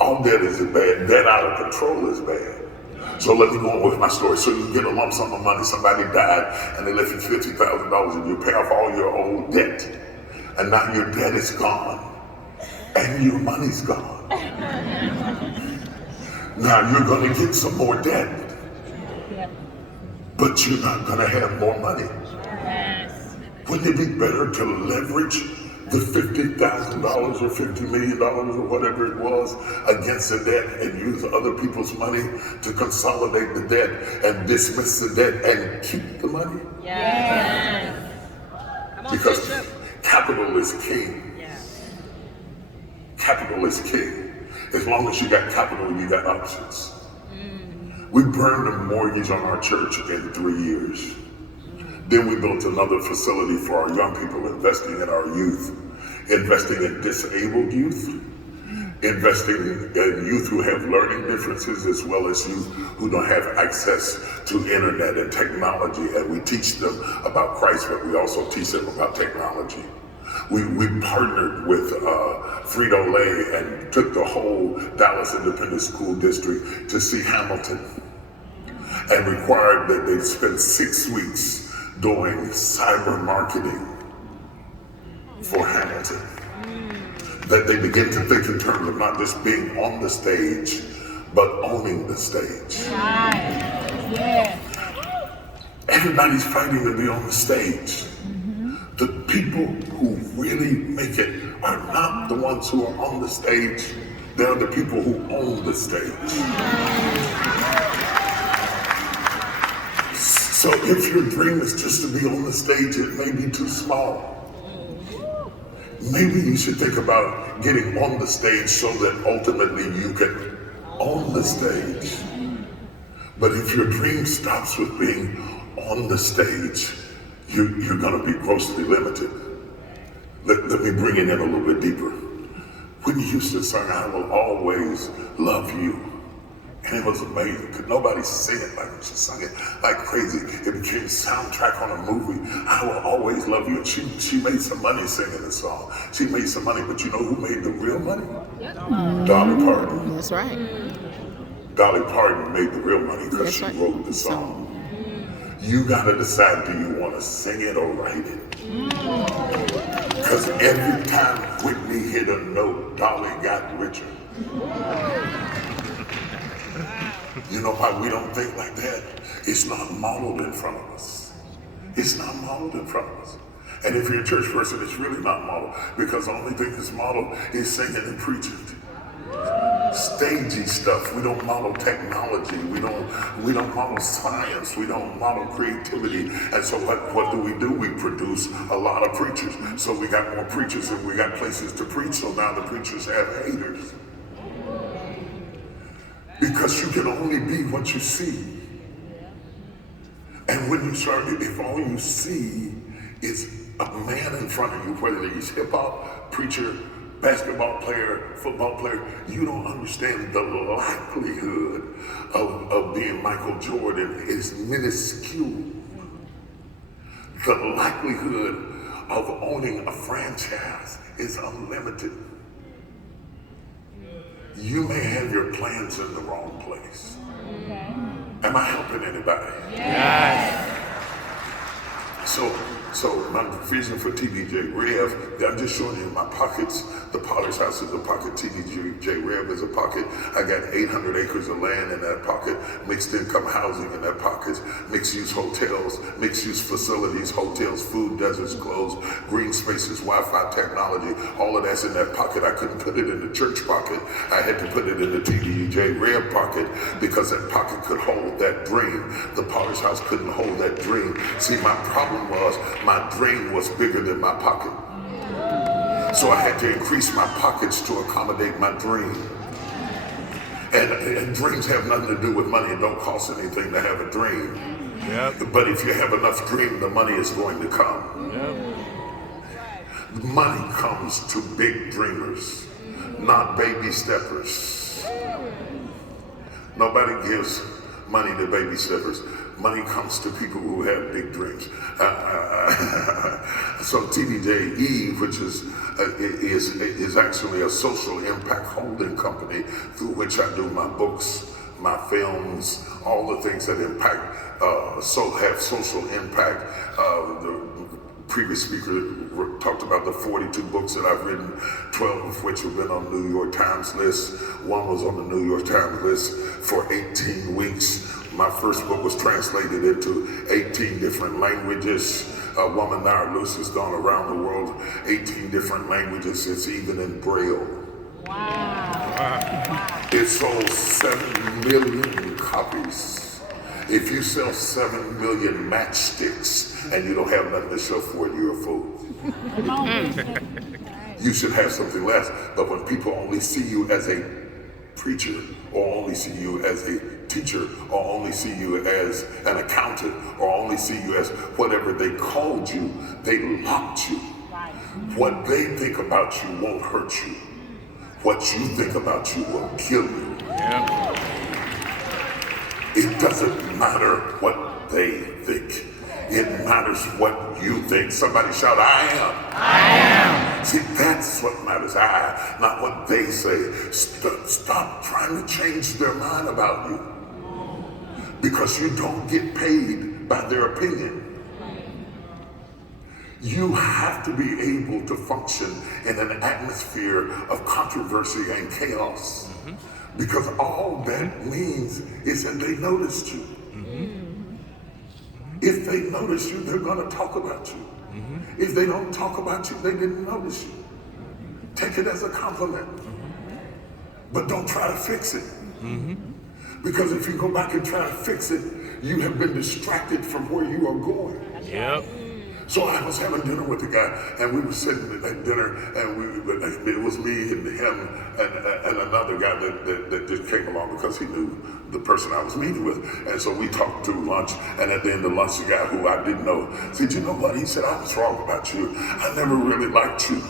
All debt is bad. Debt out of control is bad. So let me go on with my story. So you get a lump sum of money, somebody died, and they left you $50,000 and you pay off all your old debt. And now your debt is gone. And your money's gone. Now you're going to get some more debt. But you're not going to have more money. Wouldn't it be better to leverage the $50,000 or $50 million or whatever it was against the debt and use other people's money to consolidate the debt and dismiss the debt and keep the money? Yes. Because capital is king. Capital is king. As long as you got capital, you got options. We burned a mortgage on our church in 3 years. Then we built another facility for our young people, investing in our youth, investing in disabled youth, investing in youth who have learning differences, as well as youth who don't have access to internet and technology. And we teach them about Christ, but we also teach them about technology. We partnered with Frito-Lay and took the whole Dallas Independent School District to see Hamilton and required that they spend 6 weeks doing cyber marketing for Hamilton. That they begin to think in terms of not just being on the stage, but owning the stage. Everybody's fighting to be on the stage. The people who really make it are not the ones who are on the stage. They're the people who own the stage. So if your dream is just to be on the stage, it may be too small. Maybe you should think about getting on the stage so that ultimately you can own the stage. But if your dream stops with being on the stage, you're going to be grossly limited. Let me bring it in a little bit deeper. Whitney Houston sang, "I Will Always Love You." And it was amazing because nobody sang it like she sang it like crazy. It became a soundtrack on a movie. "I Will Always Love You." And she made some money singing the song. She made some money, but you know who made the real money? Dolly Parton. That's right. Dolly Parton made the real money because she wrote the song. You gotta decide, do you want to sing it or write it? Because every time Whitney hit a note, Dolly got richer. You know why we don't think like that? It's not modeled in front of us. It's not modeled in front of us. And if you're a church person, it's really not modeled, because the only thing that's modeled is singing and preaching. Stagey stuff. We don't model technology. We don't model science. We don't model creativity. And so what do? We produce a lot of preachers. So we got more preachers and we got places to preach. So now the preachers have haters. Because you can only be what you see. And when you start, if all you see is a man in front of you, whether he's hip hop, preacher, basketball player, football player, you don't understand the likelihood of being Michael Jordan is minuscule. The likelihood of owning a franchise is unlimited. You may have your plans in the wrong place. Am I helping anybody? Yes. So my vision for TDJ Rev, I'm just showing you my pockets. The Potter's House is a pocket. TDJ Rev is a pocket. I got 800 acres of land in that pocket. Mixed income housing in that pocket. Mixed use hotels, mixed use facilities, hotels, food, deserts, clothes, green spaces, Wi-Fi technology. All of that's in that pocket. I couldn't put it in the church pocket. I had to put it in the TDJ Rev pocket because that pocket could hold that dream. The Potter's House couldn't hold that dream. See, my problem was my dream was bigger than my pocket. So I had to increase my pockets to accommodate my dream. And dreams have nothing to do with money. It don't cost anything to have a dream. Yep. But if you have enough dream, the money is going to come. Yep. Money comes to big dreamers, not baby steppers. Nobody gives money to babysitters. Money comes to people who have big dreams. So TDJE, which is actually a social impact holding company through which I do my books, my films, all the things that impact, have social impact. The previous speaker talked about the 42 books that I've written, 12 of which have been on the New York Times list. One was on the New York Times list for 18 weeks. My first book was translated into 18 different languages. Woman Now Loose has gone around the world, 18 different languages. It's even in Braille. Wow. It sold 7 million copies. If you sell 7 million matchsticks and you don't have nothing to show for it, you're a fool. You should have something less. But when people only see you as a preacher, or only see you as a teacher, or only see you as an accountant, or only see you as whatever they called you, they locked you. What they think about you won't hurt you. What you think about you will kill you. It doesn't matter what they think. It matters what you think. Somebody shout, I am. I am. See, that's what matters. Not what they say. Stop trying to change their mind about you. Because you don't get paid by their opinion. You have to be able to function in an atmosphere of controversy and chaos. Because all that means is that they noticed you. If they notice you, they're going to talk about you. If they don't talk about you, they didn't notice you. Take it as a compliment. But don't try to fix it. Because if you go back and try to fix it, you have been distracted from where you are going. Yep. So I was having dinner with a guy, and we were sitting at dinner, and it was me and him and another guy that just came along because he knew the person I was meeting with. And so we talked through lunch, and at the end of lunch, the guy who I didn't know said, you know what? He said, I was wrong about you. I never really liked you.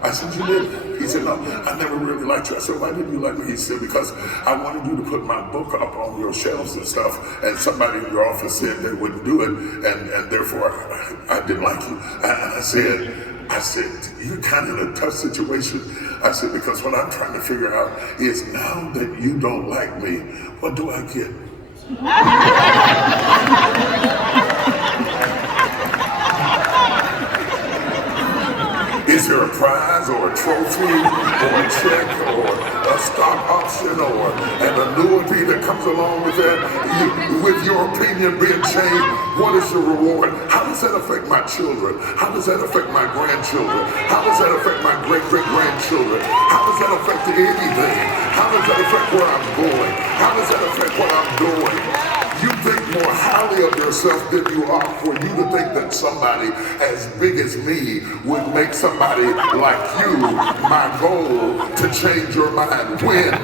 I said, you did? He said, no, I never really liked you. I said, why didn't you like me? He said, because I wanted you to put my book up on your shelves and stuff, and somebody in your office said they wouldn't do it, and therefore I didn't like you. And I said, you're kind of in a tough situation. I said, because what I'm trying to figure out is now that you don't like me, what do I get? Is there a prize or a trophy or a check or a stock option or an annuity that comes along with that? With your opinion being changed, what is the reward? How does that affect my children? How does that affect my grandchildren? How does that affect my great-great-grandchildren? How does that affect anything? How does that affect where I'm going? How does that affect what I'm doing? You think more highly of yourself than you are for you to think that somebody as big as me would make somebody like you my goal to change your mind when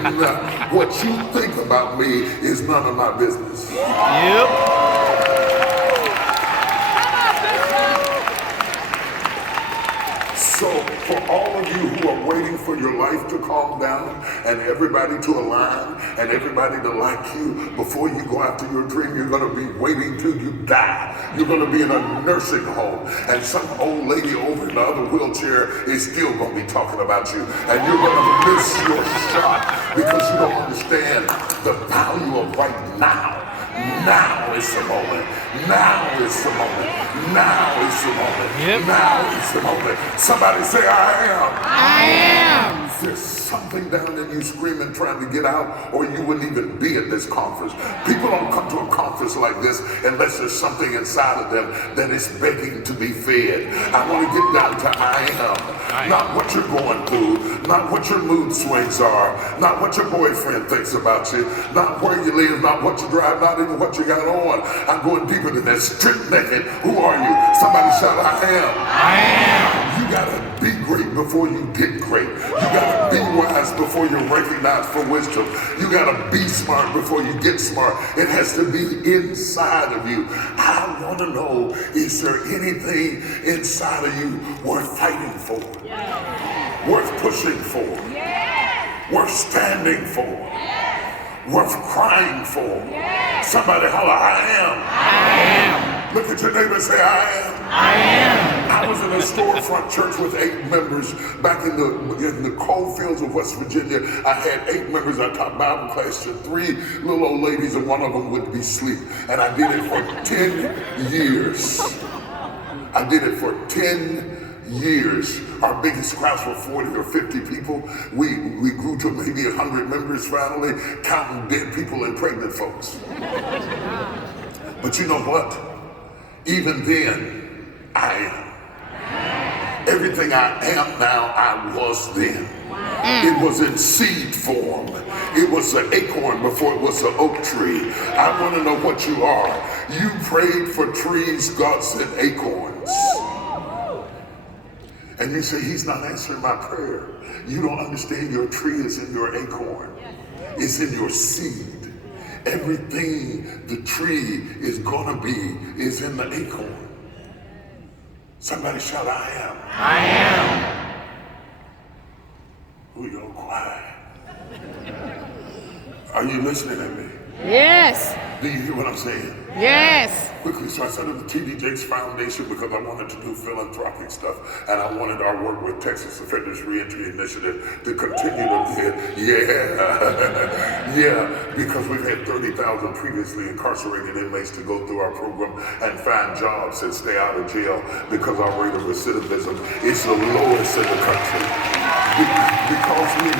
what you think about me is none of my business. Yep. So for all of you who are waiting for your life to calm down and everybody to align and everybody to like you before you go after your dream, you're going to be waiting till you die. You're going to be in a nursing home and some old lady over in the other wheelchair is still going to be talking about you, and you're going to miss your shot because you don't understand the value of right now. Now is the moment. Now is the moment. Now is the moment. Yep. Now is the moment. Somebody say, I am. I am. There's something down in you screaming, trying to get out, or you wouldn't even be at this conference. People don't come to a conference like this unless there's something inside of them that is begging to be fed. I want to get down to I am. Not what you're going through, not what your mood swings are, not what your boyfriend thinks about you, not where you live, not what you drive, not even what you got on. I'm going deeper than that. Strip naked. Who are you? Somebody shout, I am. I am. You gotta be great before you get great. You gotta be wise before you're recognized for wisdom. You gotta be smart before you get smart. It has to be inside of you. I want to know, is there anything inside of you worth fighting for? Worth pushing for? Worth standing for? worth crying for. Somebody holler, I am. I am. Look at your neighbor and say, I am. I am. I was in a storefront church with 8 members back in the coal fields of West Virginia. I had 8 members. I taught Bible class to 3 little old ladies, and one of them would be asleep. And I did it for 10 years. I did it for 10 years. Our biggest class were 40 or 50 people. We grew to maybe 100 members finally, counting dead people and pregnant folks. But you know what? Even then, I am. Everything I am now, I was then. It was in seed form. It was an acorn before it was an oak tree. I want to know what you are. You prayed for trees, God sent acorns. And you say, he's not answering my prayer. You don't understand, your tree is in your acorn. It's in your seed. Everything the tree is gonna be is in the acorn. Somebody shout, I am. I am. We don't quiet. Are you listening to me? Yes. Do you hear what I'm saying? Yes. Quickly, so I set up the T.D. Jakes Foundation because I wanted to do philanthropic stuff, and I wanted our work with Texas Offenders Reentry Initiative to continue because we've had 30,000 previously incarcerated inmates to go through our program and find jobs and stay out of jail because our rate of recidivism is the lowest in the country. Because we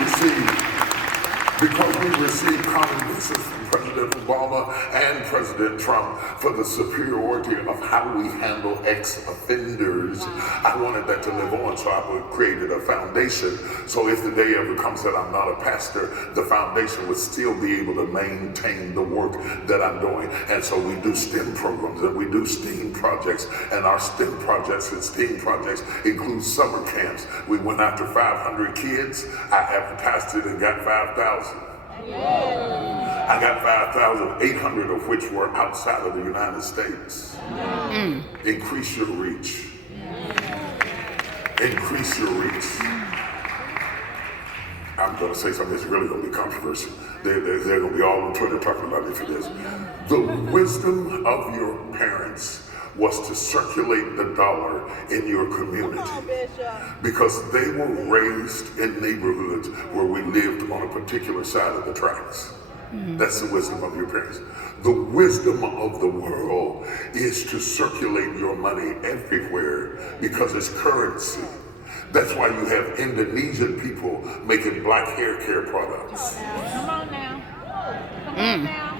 received commendations from President Obama and President Trump for the superiority of how we handle ex-offenders. I wanted that to live on, so I created a foundation. So if the day ever comes that I'm not a pastor, the foundation would still be able to maintain the work that I'm doing. And so we do STEM programs and we do STEAM projects. And our STEM projects and STEAM projects include summer camps. We went after 500 kids. I advertised it and got 5,000. I got 5,800 of which were outside of the United States. Increase your reach. Increase your reach. I'm going to say something that's really going to be controversial. They're going to be all on Twitter talking about me for this. The wisdom of your parents was to circulate the dollar in your community because they were raised in neighborhoods where we lived on a particular side of the tracks. That's the wisdom of your parents. The wisdom of the world is to circulate your money everywhere because it's currency. That's why you have Indonesian people making black hair care products. Come on now. Come on now.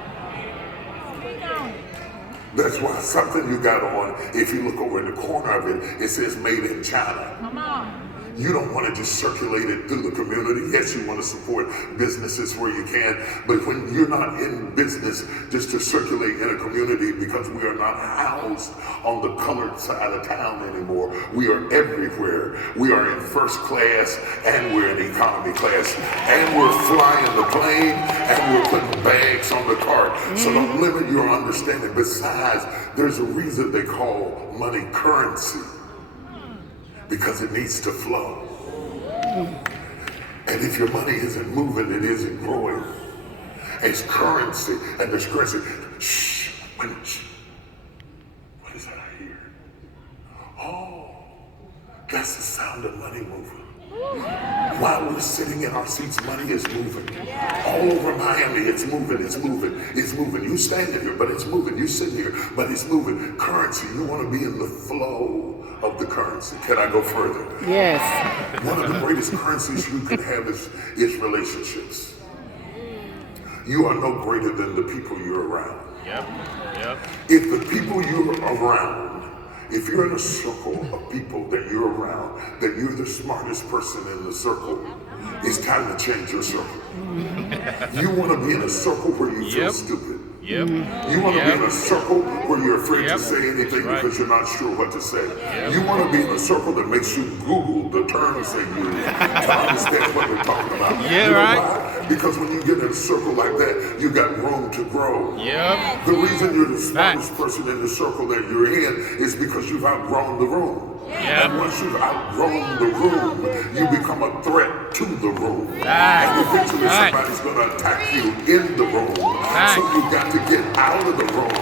That's why something you got on, if you look over in the corner of it, it says made in China. Come on. You don't want to just circulate it through the community. Yes, you want to support businesses where you can, but when you're not in business just to circulate in a community because we are not housed on the colored side of town anymore. We are everywhere. We are in first class and we're in economy class and we're flying the plane and we're putting bags on the cart. So don't limit your understanding. Besides, there's a reason they call money currency. Because it needs to flow. And if your money isn't moving, it isn't growing. It's currency, and there's currency. Shh, what is that I hear? Oh, that's the sound of money moving. While we're sitting in our seats, money is moving. All over Miami, it's moving, it's moving, it's moving. You standing here, but it's moving. You sitting here, but it's moving. Currency, you want to be in the flow of the currency. Can I go further? Yes. One of the greatest currencies you can have is relationships. You are no greater than the people you're around. Yep. If the people you're around, if you're in a circle of people that you're around, that you're the smartest person in the circle, it's time to change your circle. You want to be in a circle where you feel stupid. Yep. You want to be in a circle where you're afraid to Yep. say anything Right. because you're not sure what to say. You want to be in a circle that makes you Google the terms they use to understand what they're talking about. Yeah, You know right. why? Because when you get in a circle like that, you got room to grow. Yep. The reason you're the smartest person in the circle that you're in is because you've outgrown the room. And once you've outgrown the room, you become a threat to the room. Right. And eventually Right. somebody's going to attack you in the room. Right. So you've got to get out of the room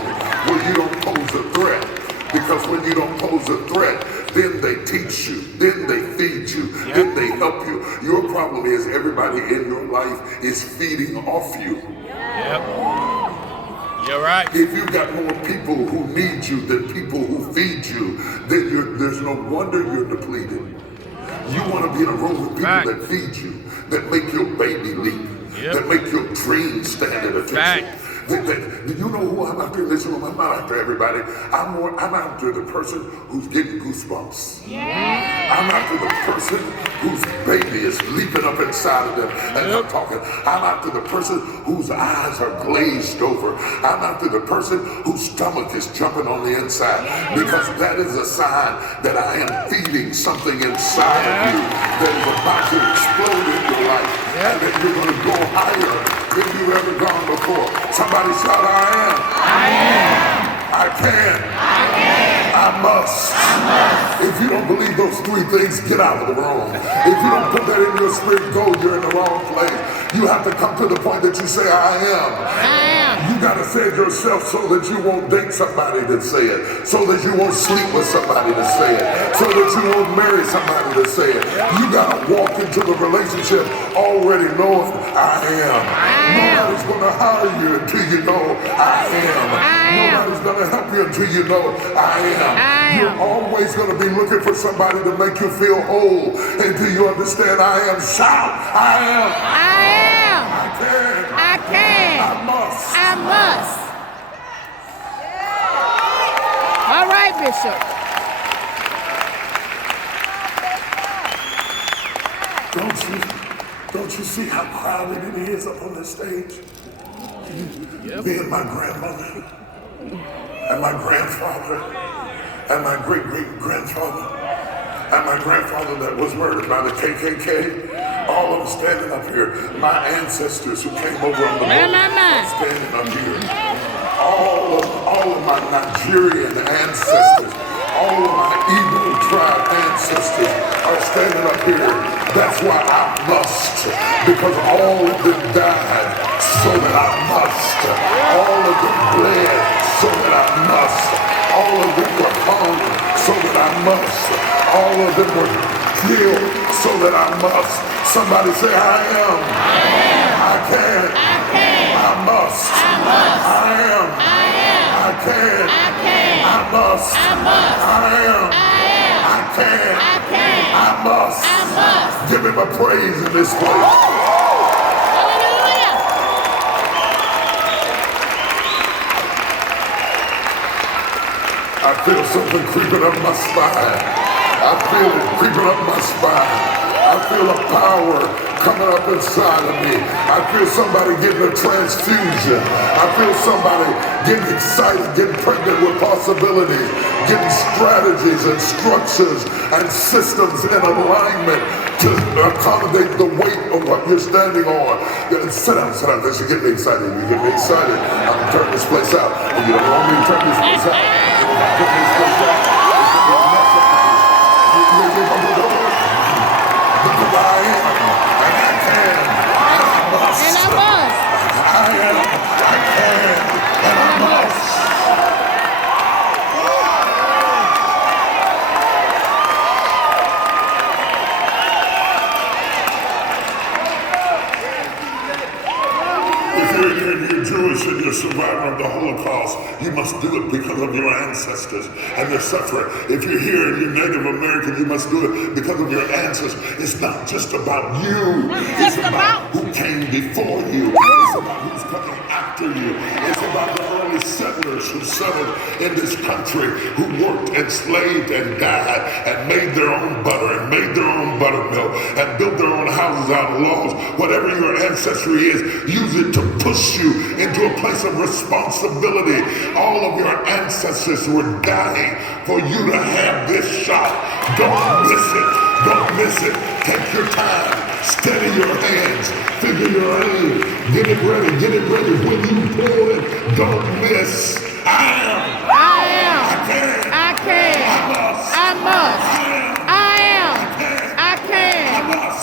where you don't pose a threat. Because when you don't pose a threat, then they teach you, then they feed you, then they help you. Your problem is everybody in your life is feeding off you. Yep. You're right. If you got more people who need you than people who feed you, then there's no wonder you're depleted. You want to be in a room with people Right. that feed you, that make your baby leap, Yep. that make your dreams stand at attention. Right. Do you know who I'm after? Listen, I'm not after everybody. I'm after the person who's getting goosebumps. I'm after the person whose baby is leaping up inside of them and I'm talking. I'm after the person whose eyes are glazed over. I'm after the person whose stomach is jumping on the inside because that is a sign that I am feeding something inside of you that is about to explode in your life and that you're going to go higher than you've ever gone before. Somebody shout, I am. I am. I can. I must. If you don't believe those three things, get out of the room. If you don't put that in your spirit, go, you're in the wrong place. You have to come to the point that you say, I am. I am. You gotta say it yourself so that you won't date somebody to say it, so that you won't sleep with somebody to say it, so that you won't marry somebody to say it. You gotta walk into the relationship already knowing I am. Nobody's gonna hire you until you know I am. Nobody's gonna help you until you know I am. You're always gonna be looking for somebody to make you feel whole until you understand I am. Shout, I am. I am. I can. I can. I must. I must. All right, Bishop. Don't you see how crowded it is up on the stage? Me and my grandmother and my grandfather and my great-great-grandfather and my grandfather that was murdered by the KKK, all of them standing up here. My ancestors who came over on the boat are standing up here. All of my Nigerian ancestors, all of my Igbo tribe ancestors are standing up here. That's why I must, because all of them died so that I must. All of them bled so that I must. All of them were hung so that I must. All of them were killed so that I must. Somebody say, I am. I can. I must. I am. I can. I must. I am. I can. I must. Give him a praise in this place. I feel something creeping up my spine. I feel it creeping up my spine. I feel a power coming up inside of me. I feel somebody getting a transfusion. I feel somebody getting excited, getting pregnant with possibilities, getting strategies and structures and systems in alignment to accommodate the weight of what you're standing on. Sit down. This is getting me excited. You get me excited. I'm gonna turn this place out. And you don't want me to turn this place out. Turn this place out. Because I am, and I can, and I must. And I must. I am, I can, and I must. If you're here and you're Jewish and you're a survivor of the Holocaust, you must do it because of your ancestors and their suffering. If you're here and you're Native American, you must do it because of your ancestors. It's not just about you. It's about who came before you. It's about who's coming after you. It's about the early settlers who settled in this country, who worked, enslaved, and died, and made their own butter, and made their own buttermilk, and built their own houses out of logs. Whatever your ancestry is, use it to push you into a place of responsibility. All of your ancestors were dying for you to have this shot. Don't miss it. Don't miss it. Take your time. Steady your hands. Figure your aim. Get it ready. Get it ready. When you pull it, don't miss. I am. I am. I can. I can. I must. I must. I am. I can.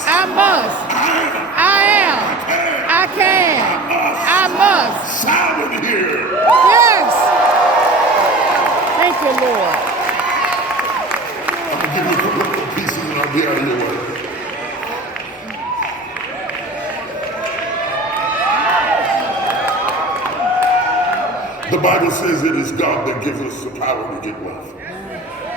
I must. I am. I can. I must. Shout it here. Yes. Thank you, Lord. I'm going to give you a couple of more pieces and I'll be out of your way. The Bible says it is God that gives us the power to get wealth.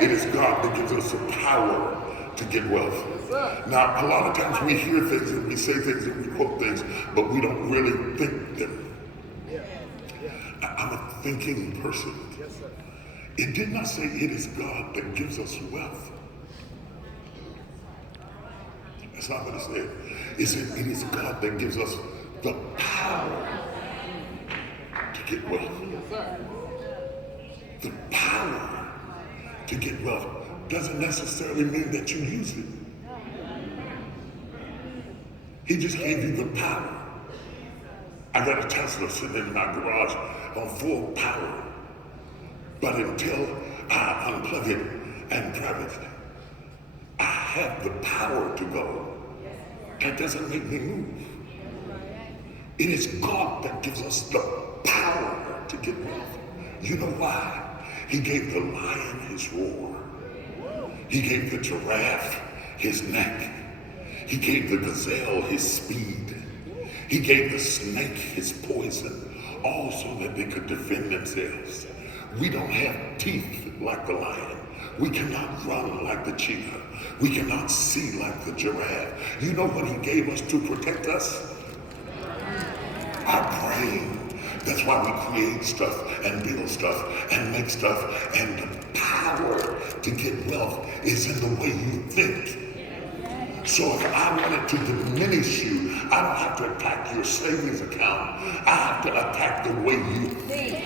It is God that gives us the power to get wealth. Now, a lot of times we hear things and we say things and we quote things, but we don't really think them. I'm a thinking person. It did not say it is God that gives us wealth. That's not what it said. It said it is God that gives us the power to get wealth. The power to get wealth doesn't necessarily mean that you use it. He just gave you the power. I got a Tesla sitting in my garage on full power. But until I unplug it and drive it, I have the power to go. That doesn't make me move. It is God that gives us the power to get wealth. You know why? He gave the lion his roar. He gave the giraffe his neck. He gave the gazelle his speed. He gave the snake his poison, all so that they could defend themselves. We don't have teeth like the lion. We cannot run like the cheetah. We cannot see like the giraffe. You know what he gave us to protect us? Our brain. That's why we create stuff and build stuff and make stuff. And the power to get wealth is in the way you think. So if I wanted to diminish you, I don't have to attack your savings account. I have to attack the way you think.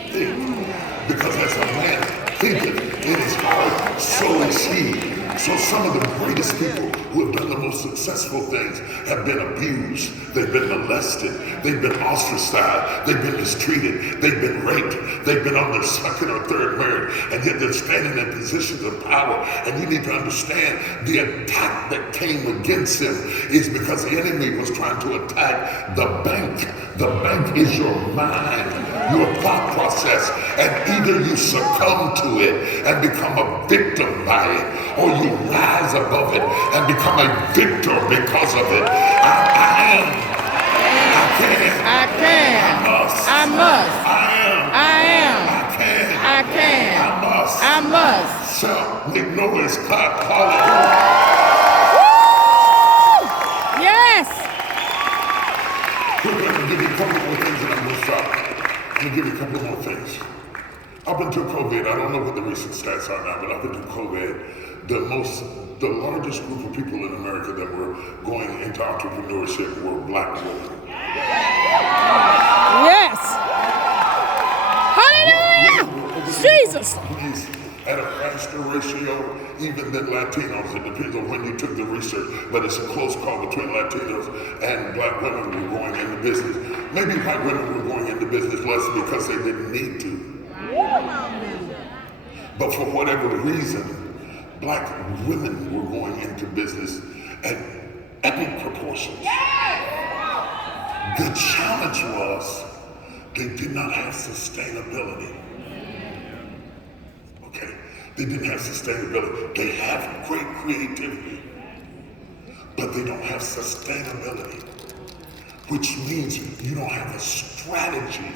Because as a man thinketh in his heart, so is he. So some of the greatest people who have done the most successful things have been abused, they've been molested, they've been ostracized, they've been mistreated, they've been raped, they've been on their second or third marriage, and yet they're standing in positions of power. And you need to understand the attack that came against him is because the enemy was trying to attack the bank. The bank is your mind, your thought process, and either you succumb to it and become a victim by it, or you rise above it and become a victor because of it. I am. I can. I can. I must. I must. I am. I am. I can. I can. I must. I must. Shout, make noise, clap, hallelujah. Woo! Yes. We're going to give you a couple more things and I'm going to stop. I'm going to give you a couple more things. Up until COVID, I don't know what the recent stats are now, but up until COVID, the largest group of people in America that were going into entrepreneurship were black women. Yes. Hallelujah. Jesus. Companies at a faster ratio even than Latinos. It depends on when you took the research, but it's a close call between Latinos and black women who were going into business. Maybe white women were going into business less because they didn't need to. But for whatever reason, black women were going into business at epic proportions. The challenge was they did not have sustainability. Okay, they didn't have sustainability. They have great creativity, but they don't have sustainability, which means you don't have a strategy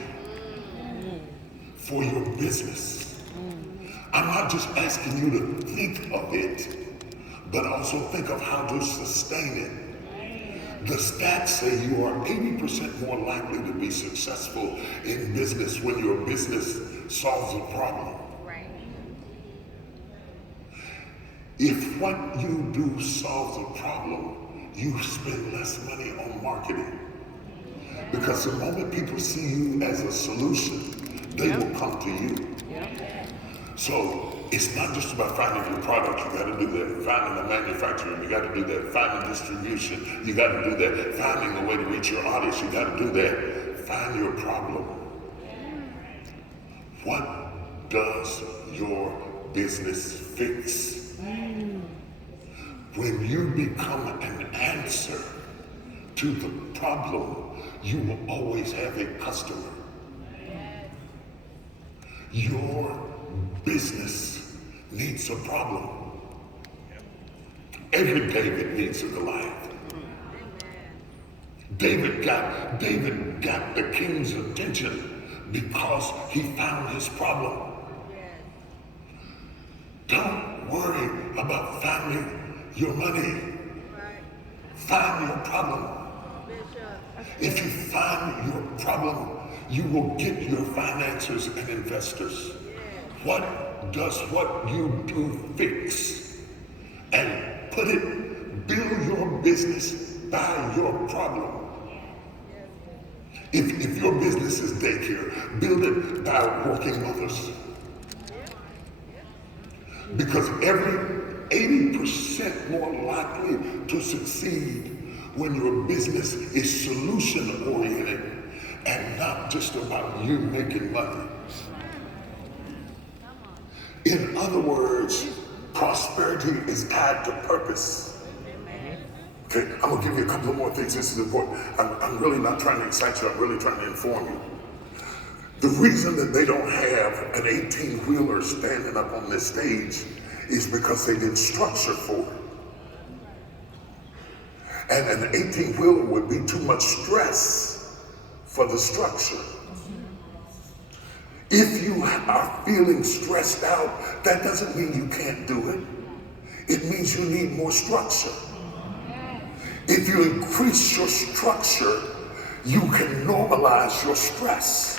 for your business. I'm not just asking you to think of it, but also think of how to sustain it. The stats say you are 80% more likely to be successful in business when your business solves a problem. Right. If what you do solves a problem, you spend less money on marketing. Because the moment people see you as a solution, they will come to you. So it's not just about finding your product, you gotta do that. Finding the manufacturer, you gotta do that. Finding distribution, you gotta do that. Finding a way to reach your audience, you gotta do that. Find your problem. What does your business fix? When you become an answer to the problem, you will always have a customer. Your business needs a problem. Every David needs a Goliath. David got the king's attention because he found his problem. Don't worry about finding your money. Find your problem. If you find your problem, you will get your financiers and investors. What does what you do fix? And build your business by your problem. If your business is daycare, build it by working mothers. Because every 80% more likely to succeed when your business is solution oriented and not just about you making money. In other words, prosperity is tied to purpose. Okay, I'm gonna give you a couple of more things. This is important. I'm really not trying to excite you, I'm really trying to inform you. The reason that they don't have an 18-wheeler standing up on this stage is because they didn't structure for it. And an 18-wheeler would be too much stress for the structure. If you are feeling stressed out, that doesn't mean you can't do it. It means you need more structure. If you increase your structure, you can normalize your stress.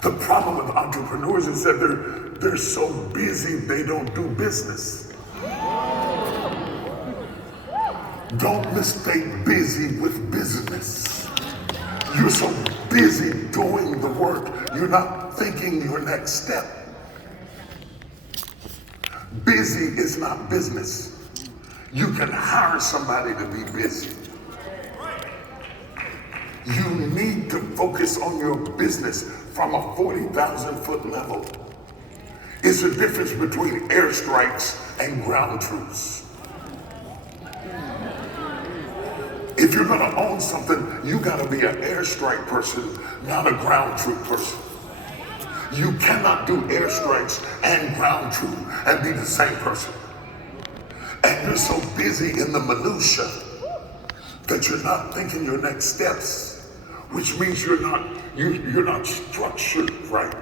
The problem with entrepreneurs is that they're so busy they don't do business. Don't mistake busy with business. You're so busy doing the work, you're not thinking your next step. Busy is not business. You can hire somebody to be busy. You need to focus on your business from a 40,000-foot level. It's the difference between airstrikes and ground troops. If you're gonna own something, you gotta be an airstrike person, not a ground troop person. You cannot do airstrikes and ground troop and be the same person. And you're so busy in the minutia that you're not thinking your next steps, which means you're not structured right.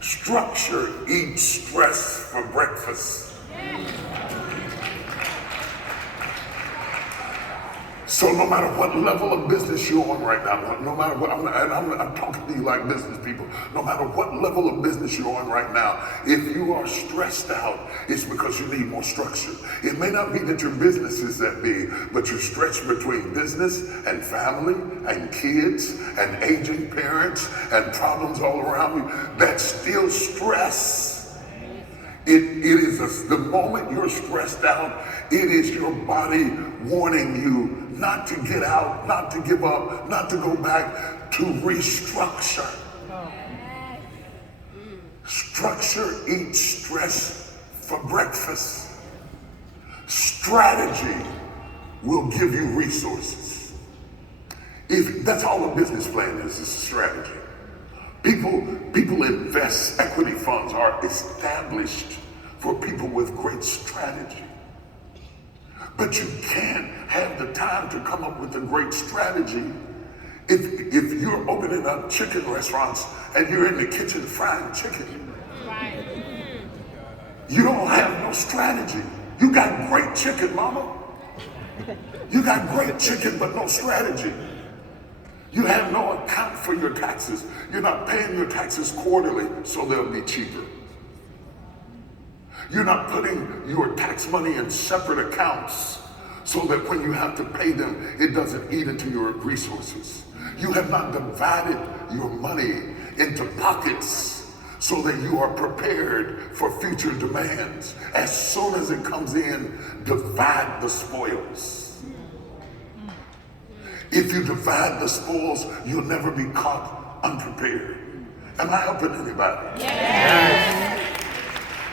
Structure eats stress for breakfast. So no matter what level of business you're on right now, no matter what, I'm talking to you like business people, no matter what level of business you're on right now, if you are stressed out, it's because you need more structure. It may not be that your business is that big, but you're stretched between business and family and kids and aging parents and problems all around you. That's still stress. It is the moment you're stressed out, it is your body warning you not to get out, not to give up, not to go back, to restructure. Structure eats stress for breakfast. Strategy will give you resources. That's all a business plan is a strategy. People invest, equity funds are established for people with great strategy. But you can't have the time to come up with a great strategy if you're opening up chicken restaurants and you're in the kitchen frying chicken. You don't have no strategy. You got great chicken, mama. You got great chicken, but no strategy. You have no account for your taxes. You're not paying your taxes quarterly, so they'll be cheaper. You're not putting your tax money in separate accounts so that when you have to pay them, it doesn't eat into your resources. You have not divided your money into pockets so that you are prepared for future demands. As soon as it comes in, divide the spoils. If you divide the spoils, you'll never be caught unprepared. Am I helping anybody? Yes.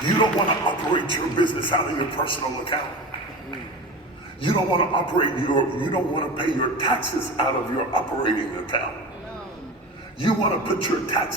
You don't want to operate your business out of your personal account. You don't want to you don't want to pay your taxes out of your operating account. You want to put your taxes